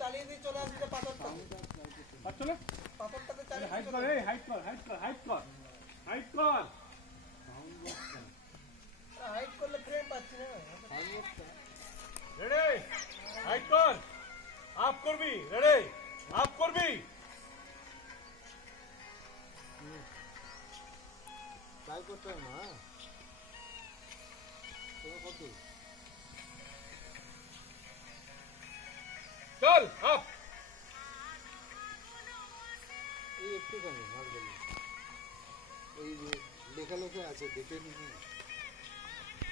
চালিয়ে দিয়ে চলে আসবে পাথরটা চলে পাথরটাতে চালিয়ে হাইট হাইট কর হাইট কর হাইট কর হাইট করলে ফ্রেম পাচ্ছি না রেডি হাইট কর আপ করবি রেডি ট্রাই করতে হবে না হ্যাঁ? তোমার কত চল আপ এই একটু মার গেল এই যে লেখা আছে দেখে নিন।